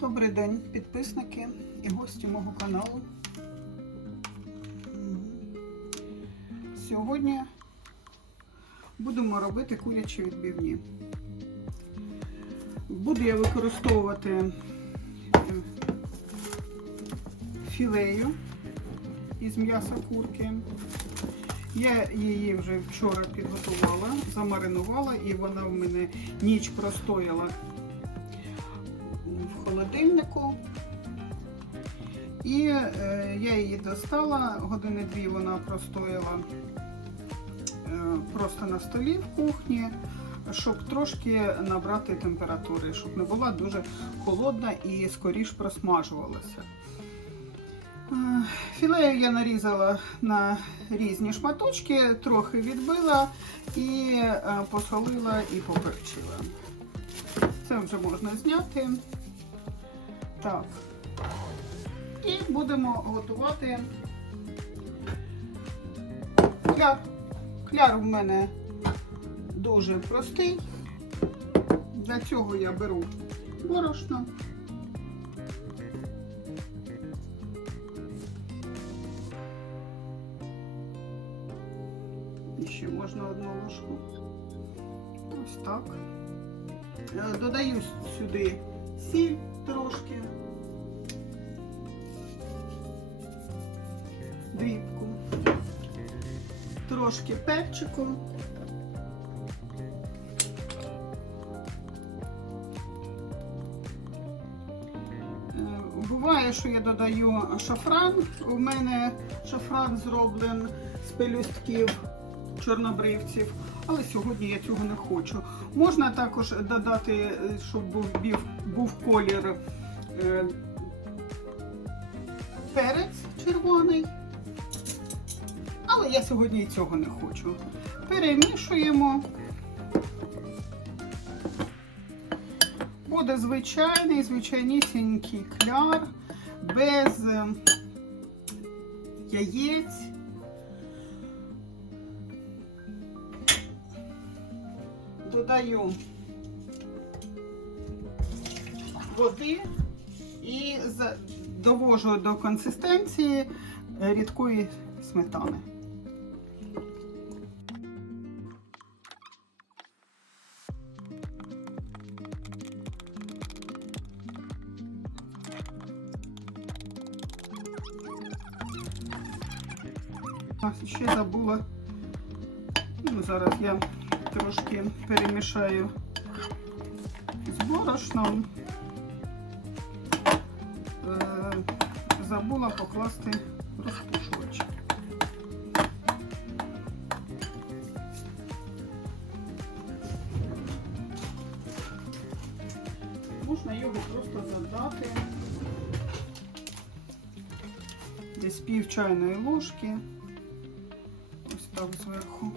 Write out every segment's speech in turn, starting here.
Добрий день, підписники і гості мого каналу. Сьогодні будемо робити курячі відбивні. Буду я використовувати е, філею із м'яса курки. Я її вже вчора підготувала, замаринувала і вона в мене ніч простояла холодильнику. І е, я її достала, години дві вона простояла е, просто на столі в кухні, щоб трошки набрати температури, щоб не була дуже холодна і скоріш просмажувалася. Е, Філею я нарізала на різні шматочки, трохи відбила і е, посолила і поперчила. Це вже можна зняти. Так. І будемо готувати кляр. Кляр у мене дуже простий. Для цього я беру борошно. І ще можна одну ложку. Ось так. Е, Додаю сюди сіль трошки, дрібку, трошки перчику. Е, Буває, що я додаю шафран. У мене шафран зроблен з пелюстків чорнобривців, але сьогодні я цього не хочу. Можна також додати, е, щоб був, був колір е, перець червоний. Але я сьогодні цього не хочу. Перемішуємо. Буде звичайний, звичайнісінький кляр без е, яєць. Додаю води і довожу до консистенції рідкої сметани. Ще забула. Ну, зараз я трошки перемішаю з борошном. Е, забула покласти розпушувач. Можна його просто задати десь пів чайної ложки. Ось так зверху.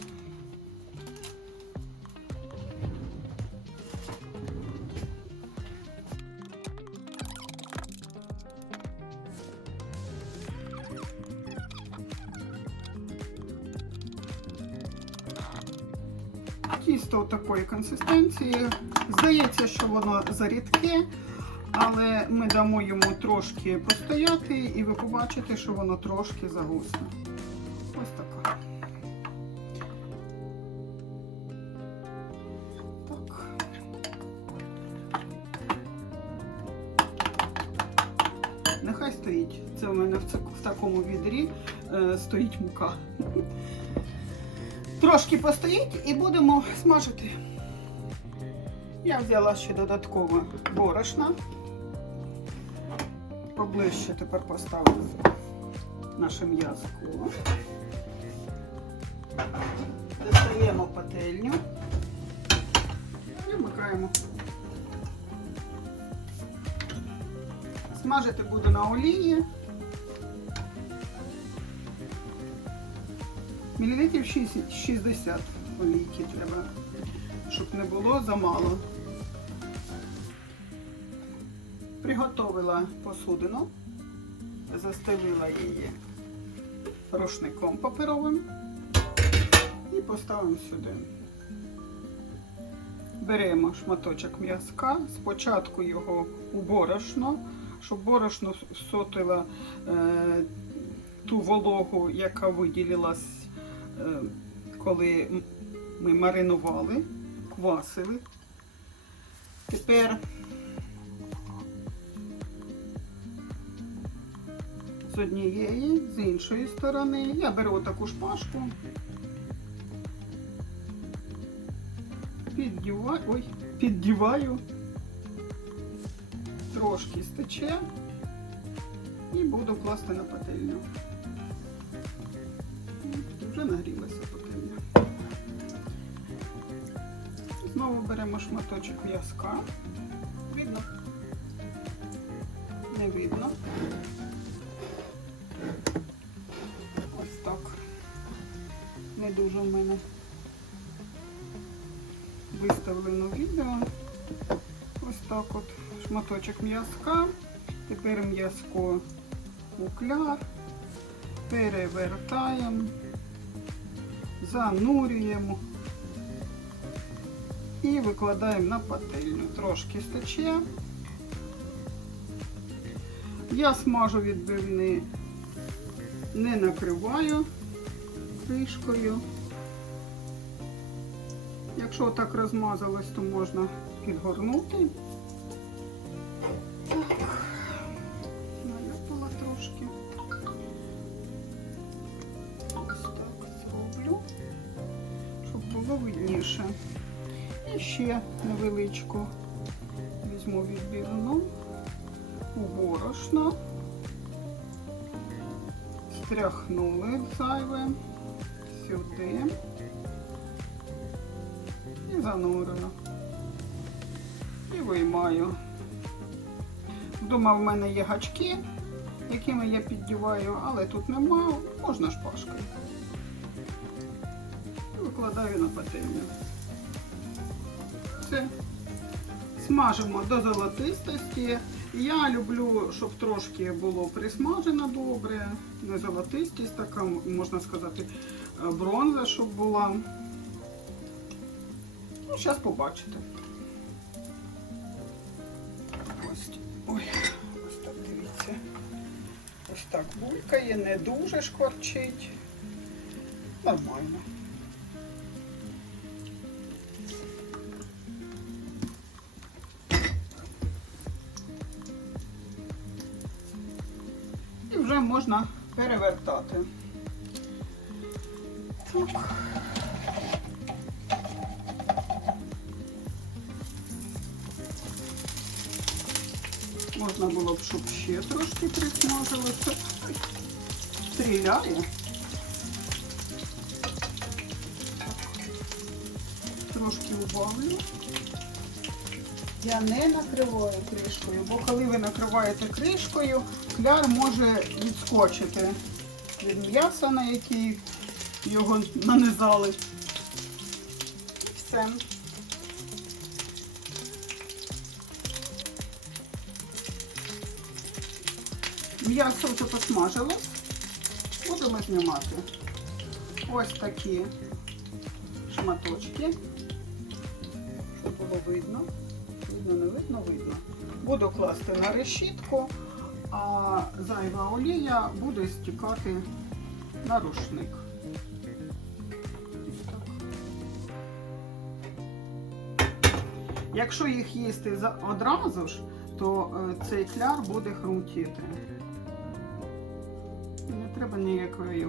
Тісто такої консистенції. Здається, що воно зарідке, але ми дамо йому трошки постояти, і ви побачите, що воно трошки загусне. Ось таке. Так. Нехай стоїть. Це мене в, ц- в такому відрі е, стоїть мука. Трошки постоїть і будемо смажити. Я взяла ще додатково борошна. Поближче тепер поставлю наше м'язко. Достаємо пательню і вмикаємо. Смажити буду на олії. Мілілітрів 60 60 олійки треба, щоб не було замало. Приготовила посудину, застелила її рушником паперовим і поставимо сюди. беремо шматочок м'язка, спочатку його у борошно, щоб борошно всотило е, ту вологу, яка виділилась, коли ми маринували, квасили. Тепер з однієї, з іншої сторони я беру таку шпажку, піддіваю, ой, піддіваю, трошки стече і буду класти на пательню. Вже нагрілася. Знову беремо шматочок в'язка. Видно? Не видно. Ось так. Не дуже в мене виставлено відео. Ось так от. Шматочок м'язка. Тепер м'язко у кляр. Перевертаємо, занурюємо і викладаємо на пательню. Трошки стече. Я смажу відбивні, не накриваю кришкою. Якщо так розмазалось, то можна підгорнути. Було. І ще невеличку візьму відбивну у борошно. Стряхнули зайве сюди і занурено. І виймаю. Вдома в мене є гачки, якими я піддіваю, але тут нема, можна шпажкою. Викладаю на пательню. Все. Смажимо до золотистості. Я люблю, щоб трошки було присмажено добре, не золотистість, така, можна сказати, е, бронза, щоб була. Ну, зараз побачите. Ось, ой, ось так дивіться. Ось так булькає, не дуже шкварчить. Нормально. Вже можна перевертати. Так. Можна було б, щоб ще трошки присмажилося. Стріляє. Трошки убавлю. Я не накриваю кришкою, бо коли ви накриваєте кришкою, кляр може відскочити від м'яса, на який його нанизали. Все. М'ясо вже посмажилось. Будемо знімати ось такі шматочки, щоб було видно. Видно, не видно, видно. Буду класти на решітку, а зайва олія буде стікати на рушник. Якщо їх їсти одразу ж, то е, цей кляр буде хрумтіти. Не треба ніякої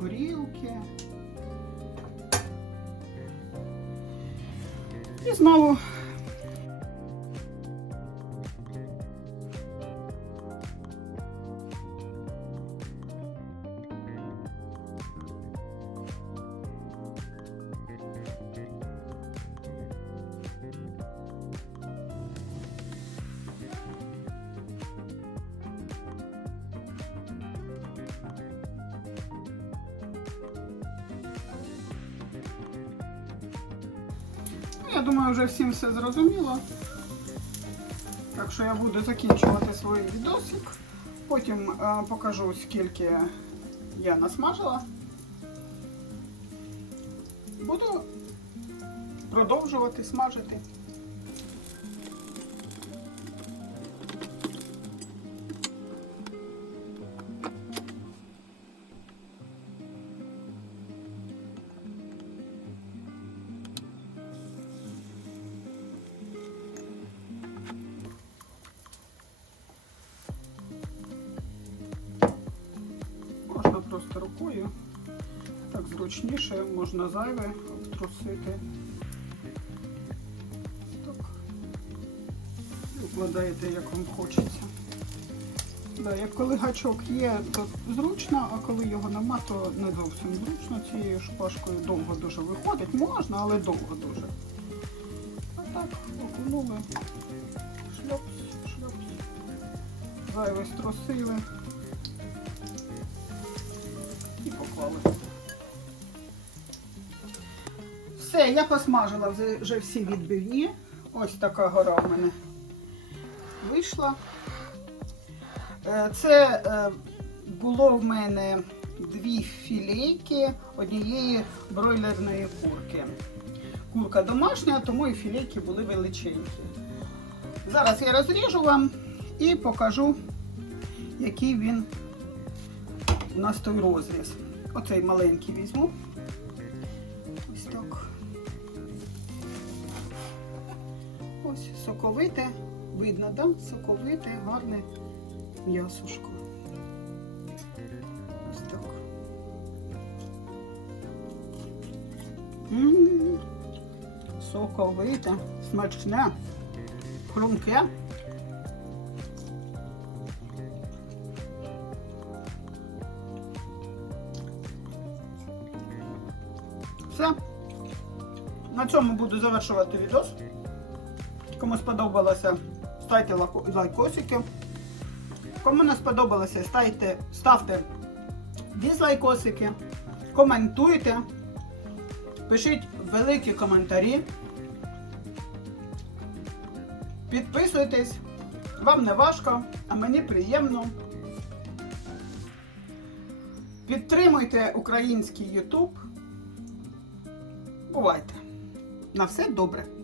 горілки. І знову Я думаю, вже всім все зрозуміло. Так що я буду закінчувати свій відосик. Потім е, покажу, скільки я насмажила. Буду продовжувати смажити. Рукою. Так зручніше, можна зайве обтрусити. Так. І Укладаєте, як вам хочеться. Да, як коли гачок є, то зручно, а коли його нема, то не зовсім зручно. Цією шпажкою довго дуже виходить. Можна, але довго дуже. А так, окунули. Шльопс, шльопс. Зайве струсили Все, я посмажила вже- вже всі відбивні. Ось така гора в мене вийшла. Е, Це е, було в мене дві філейки однієї бройлерної курки. Курка домашня, тому і філейки були величенькі. Зараз я розріжу вам і покажу, який він у нас той розріз. Оцей маленький візьму. Ось так. Ось соковите. Видно, да? Соковите, гарне м'ясушко. Ось так. М, Соковите, смачне, хрумке. Цьому буду завершувати відео. Кому сподобалося, ставте лайкосики. Кому не сподобалося, ставте, ставте дізлайкосики, коментуйте, пишіть великі коментарі. Підписуйтесь, вам не важко, а мені приємно. Підтримуйте український YouTube. Бувайте. На все добре.